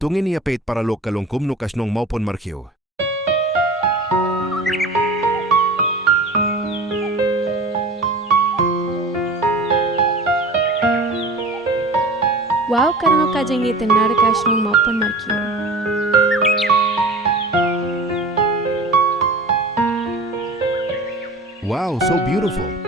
Tungin niya pait para 𝓙𝓾𝓭𝓪𝓷 no shnong mawpon myrkhew. Wow, karano ka dyan itinar ka shnong mawpon myrkhew. Wow, so beautiful.